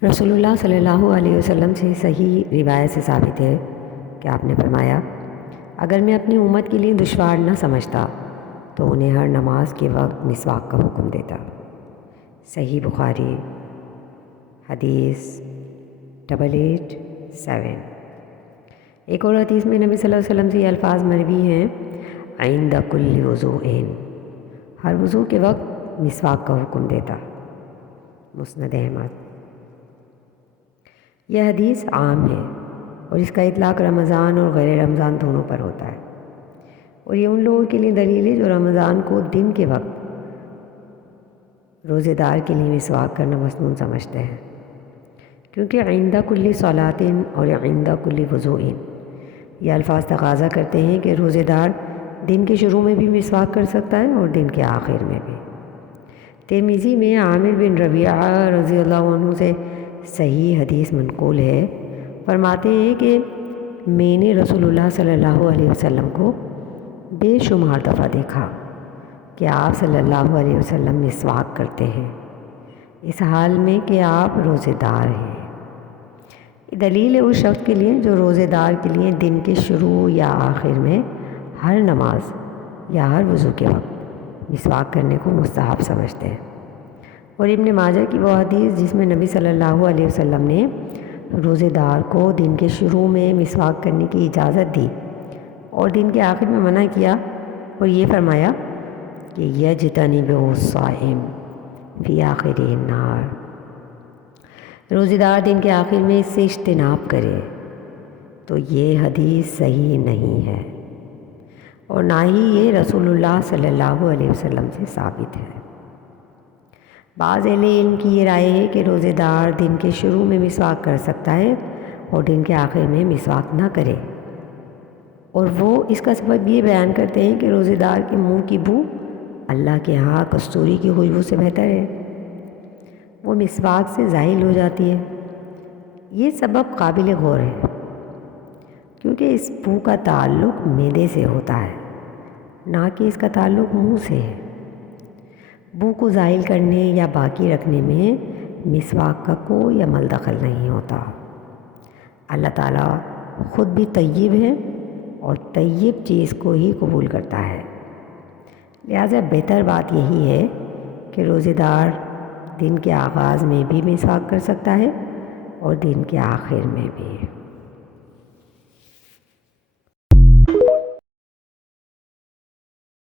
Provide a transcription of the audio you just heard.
رسول اللہ صلی اللہ علیہ وسلم سے صحیح روایت سے ثابت ہے کہ آپ نے فرمایا، اگر میں اپنی امت کے لیے دشوار نہ سمجھتا تو انہیں ہر نماز کے وقت مسواک کا حکم دیتا۔ صحیح بخاری حدیث 887۔ ایک اور حدیث میں نبی صلی اللہ علیہ وسلم سے یہ الفاظ مروی ہیں، عند کل وضوء، ہر وضو کے وقت مسواک کا حکم دیتا۔ مسند احمد۔ یہ حدیث عام ہے اور اس کا اطلاق رمضان اور غیر رمضان دونوں پر ہوتا ہے، اور یہ ان لوگوں کے لیے دلیل ہے جو رمضان کو دن کے وقت روزے دار کے لیے مسواک کرنا مسنون سمجھتے ہیں، کیونکہ عند کل صلاۃ اور عند کل وضوء یہ الفاظ تقاضا کرتے ہیں کہ روزے دار دن کے شروع میں بھی مسواک کر سکتا ہے اور دن کے آخر میں بھی۔ ترمذی میں عامر بن ربیعہ رضی اللہ عنہ سے صحیح حدیث منقول ہے، فرماتے ہیں کہ میں نے رسول اللہ صلی اللہ علیہ وسلم کو بے شمار دفعہ دیکھا کہ آپ صلی اللہ علیہ وسلم مسواک کرتے ہیں، اس حال میں کہ آپ روزے دار ہیں۔ یہ دلیل ہے اس شخص کے لیے جو روزے دار کے لیے دن کے شروع یا آخر میں ہر نماز یا ہر وضو کے وقت مسواک کرنے کو مستحب سمجھتے ہیں۔ اور ابن ماجہ کی وہ حدیث جس میں نبی صلی اللہ علیہ وسلم نے روزے دار کو دن کے شروع میں مسواک کرنے کی اجازت دی اور دن کے آخر میں منع کیا اور یہ فرمایا کہ یجتنب الصائم فی آخر النہار، روزے دار دن کے آخر میں اس سے اجتناب کرے، تو یہ حدیث صحیح نہیں ہے اور نہ ہی یہ رسول اللہ صلی اللہ علیہ وسلم سے ثابت ہے۔ بعض اہل علم کی یہ رائے ہے کہ روزے دار دن کے شروع میں مسواک کر سکتا ہے اور دن کے آخر میں مسواک نہ کرے، اور وہ اس کا سبب یہ بیان کرتے ہیں کہ روزے دار کے منہ کی بو اللہ کے ہاں کستوری کی خوشبو سے بہتر ہے، وہ مسواک سے زائل ہو جاتی ہے۔ یہ سبب قابل غور ہے کیونکہ اس بو کا تعلق معدے سے ہوتا ہے، نہ کہ اس کا تعلق منہ سے ہے۔ بو کو زائل کرنے یا باقی رکھنے میں مسواک کا کوئی عمل دخل نہیں ہوتا۔ اللہ تعالیٰ خود بھی طیب ہے اور طیب چیز کو ہی قبول کرتا ہے، لہٰذا بہتر بات یہی ہے کہ روزے دار دن کے آغاز میں بھی مسواک کر سکتا ہے اور دن کے آخر میں بھی۔